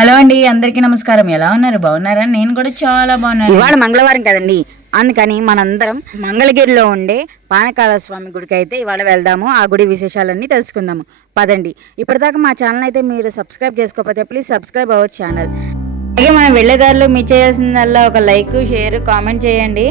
Hello అండి అందరికీ నమస్కారం. ఎలా ఉన్నారు? బాగున్నారా? నేను కూడా చాలా బాగున్నాను. ఇవాళ మంగళవారం కదండి. అందుకని మనందరం మంగళగిరిలో ఉండే పానకాల స్వామి గుడికి అయితే ఇవాళ వెళ్దాము. ఆ గుడి విశేషాలన్నీ తెలుసుకుందాము. పదండి. ఇప్పటిదాకా మా ఛానల్ అయితే మీరు సబ్స్క్రైబ్ చేసుకోకపోతే ప్లీజ్ సబ్స్క్రైబ్ అవర్ ఛానల్ అలాగే మనం వెళ్ళేదారిలో మీరు చేయాల్సిందల్లా ఒక లైక్ షేర్ కామెంట్ చేయండి.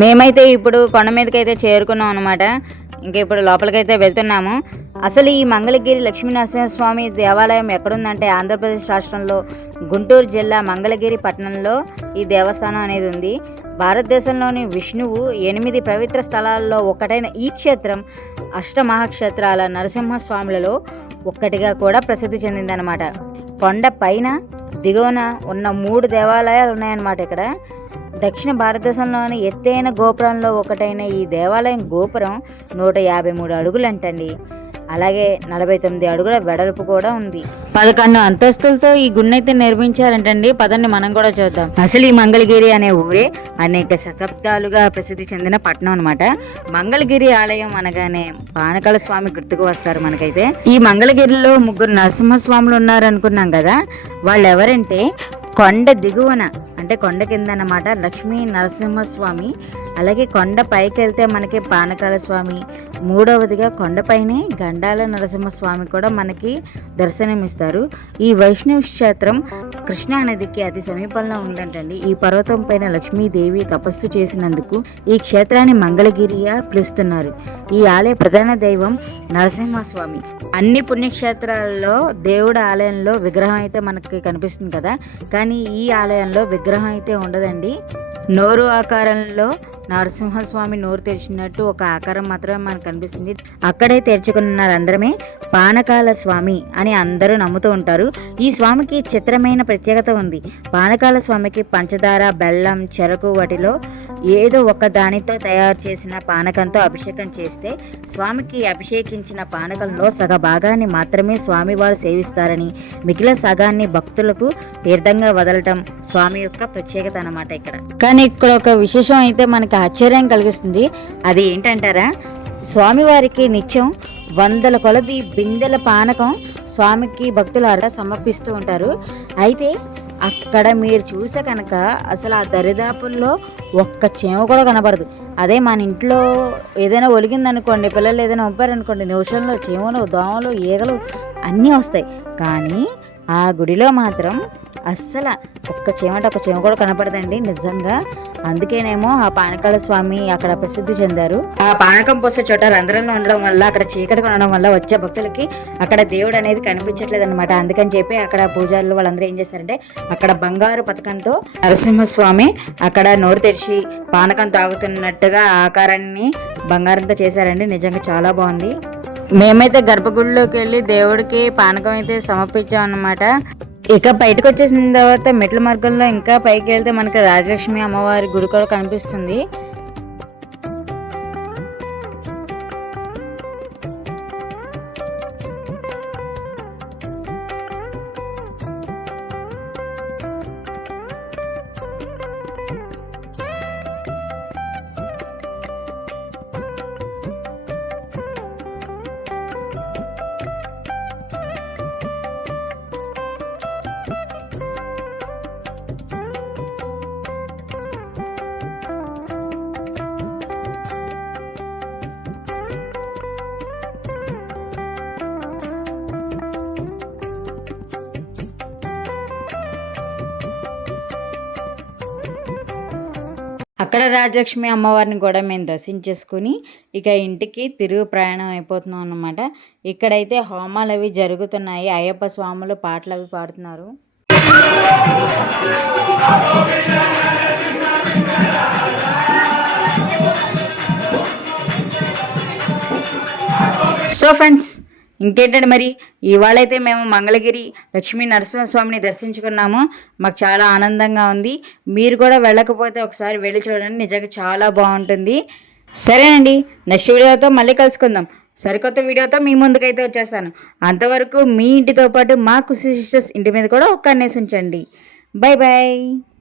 మేమైతే ఇప్పుడు కొండ మీదకి అయితే చేరుకున్నాం అనమాట ఇంకా ఇప్పుడు లోపలికైతే వెళ్తున్నాము. అసలు ఈ మంగళగిరి లక్ష్మీనరసింహస్వామి దేవాలయం ఎక్కడుందంటే ఆంధ్రప్రదేశ్ రాష్ట్రంలో గుంటూరు జిల్లా మంగళగిరి పట్టణంలో ఈ దేవస్థానం అనేది ఉంది. భారతదేశంలోని విష్ణువు ఎనిమిది పవిత్ర స్థలాల్లో ఒకటైన ఈ క్షేత్రం అష్టమహాక్షేత్రాల నరసింహస్వాములలో ఒక్కటిగా కూడా ప్రసిద్ధి చెందిందనమాట కొండ పైన దిగువన ఉన్న మూడు దేవాలయాలు ఉన్నాయన్నమాట ఇక్కడ. దక్షిణ భారతదేశంలోని ఎత్తైన గోపురంలో ఒకటైన ఈ దేవాలయం గోపురం నూట యాభై మూడు అడుగులు అంటండి అలాగే నలభై తొమ్మిది అడుగుల వెడల్పు కూడా ఉంది. పదకొండు అంతస్తులతో ఈ గుడిని అయితే నిర్మించారంటండి. పదండి మనం కూడా చూద్దాం. అసలు ఈ మంగళగిరి అనే ఊరే అనేక శతాబ్దాలుగా ప్రసిద్ధి చెందిన పట్టణం అనమాట మంగళగిరి ఆలయం అనగానే పానకాల స్వామి గుర్తుకు వస్తారు మనకైతే. ఈ మంగళగిరిలో ముగ్గురు నరసింహస్వాములు ఉన్నారు అనుకున్నాం కదా. వాళ్ళు ఎవరంటే కొండ దిగువన అంటే కొండ కింద అన్నమాట లక్ష్మీ నరసింహస్వామి. అలాగే కొండ పైకి వెళ్తే మనకి పానకాల స్వామి మూడవదిగా కొండపైనే గండాల నరసింహస్వామి కూడా మనకి దర్శనమిస్తారు. ఈ వైష్ణవ క్షేత్రం కృష్ణా నదికి అతి సమీపంలో ఉందంటండి. ఈ పర్వతం పైన లక్ష్మీదేవి తపస్సు చేసినందుకు ఈ క్షేత్రాన్ని మంగళగిరిగా పిలుస్తున్నారు. ఈ ఆలయ ప్రధాన దైవం నరసింహస్వామి. అన్ని పుణ్యక్షేత్రాల్లో దేవుడు ఆలయంలో విగ్రహం అయితే మనకి కనిపిస్తుంది కదా. కానీ ఈ ఆలయంలో విగ్రహం అయితే ఉండదండి. నోరు ఆకారంలో నరసింహస్వామి నోరు తెరిచినట్టు ఒక ఆకారం మాత్రమే మనకు కనిపిస్తుంది. అక్కడే తెరుచుకున్నారందరమే పానకాల స్వామి అని అందరూ నమ్ముతూ ఉంటారు. ఈ స్వామికి చిత్రమైన ప్రత్యేకత ఉంది. పానకాల స్వామికి పంచదార బెల్లం చెరకు వాటిలో ఏదో ఒక దానితో తయారు చేసిన పానకంతో అభిషేకం చేస్తే స్వామికి అభిషేకించిన పానకంలో సగ భాగాన్ని మాత్రమే స్వామివారు సేవిస్తారని మిగిలిన సగాన్ని భక్తులకు తీర్థంగా వదలటం స్వామి యొక్క ప్రత్యేకత అన్నమాట ఇక్కడ. కానీ ఇక్కడ ఒక విశేషం అయితే మనకి ఆశ్చర్యం కలిగిస్తుంది. అది ఏంటంటారా? స్వామివారికి నిత్యం వందల కొలది బిందెల పానకం స్వామికి భక్తులు అలా సమర్పిస్తూ ఉంటారు. అయితే అక్కడ మీరు చూస్తే కనుక అసలు ఆ దరిదాపుల్లో ఒక్క చీమ కూడా కనబడదు. అదే మన ఇంట్లో ఏదైనా ఒలిగిందనుకోండి పిల్లలు ఏదైనా ఒప్పారనుకోండి నిమిషంలో చీమలు దోమలు ఈగలు అన్నీ వస్తాయి. కానీ ఆ గుడిలో మాత్రం అస్సలు ఒక్క చీమట ఒక చీమ కూడా కనపడదండి నిజంగా. అందుకేనేమో ఆ పానకాల స్వామి అక్కడ ప్రసిద్ధి చెందారు. ఆ పానకం పోసే చోట రంధ్రంలో ఉండడం వల్ల అక్కడ చీకటి ఉండడం వల్ల వచ్చే భక్తులకి అక్కడ దేవుడు అనేది కనిపించట్లేదు అనమాట అందుకని చెప్పి అక్కడ పూజారులు వాళ్ళందరూ ఏం చేశారంటే అక్కడ బంగారు పథకంతో నరసింహస్వామి అక్కడ నోరు తెరిచి పానకం తాగుతున్నట్టుగా ఆకారాన్ని బంగారంతో చేశారండి. నిజంగా చాలా బాగుంది. మేమైతే గర్భగుడిలోకి వెళ్ళి దేవుడికి పానకం అయితే సమర్పించాం అన్నమాట ఇక బయటకు వచ్చేసిన తర్వాత మెట్ల మార్గంలో ఇంకా పైకి వెళ్తే మనకి రాజలక్ష్మి అమ్మవారి గుడి కూడా కనిపిస్తుంది. అక్కడ రాజలక్ష్మి అమ్మవారిని కూడా మేము దర్శించేసుకుని ఇక ఇంటికి తిరుగు ప్రయాణం అయిపోతున్నాం అనమాట ఇక్కడైతే హోమాలు అవి జరుగుతున్నాయి. అయ్యప్ప స్వాములు పాటలు అవి పాడుతున్నారు. సో ఫ్రెండ్స్ ఇంకేంటండి మరి? ఇవాళైతే మేము మంగళగిరి లక్ష్మీ నరసింహస్వామిని దర్శించుకున్నాము. మాకు చాలా ఆనందంగా ఉంది. మీరు కూడా వెళ్ళకపోతే ఒకసారి వెళ్ళి చూడండి. నిజంగా చాలా బాగుంటుంది. సరేనండి. నెక్స్ట్ వీడియోతో మళ్ళీ కలుసుకుందాం. సరికొత్త వీడియోతో మీ ముందుకైతే వచ్చేస్తాను. అంతవరకు మీ ఇంటితో పాటు మా కుసి సిస్టర్స్ ఇంటి మీద కూడా ఒక్క అన్నేసి ఉంచండి. Bye bye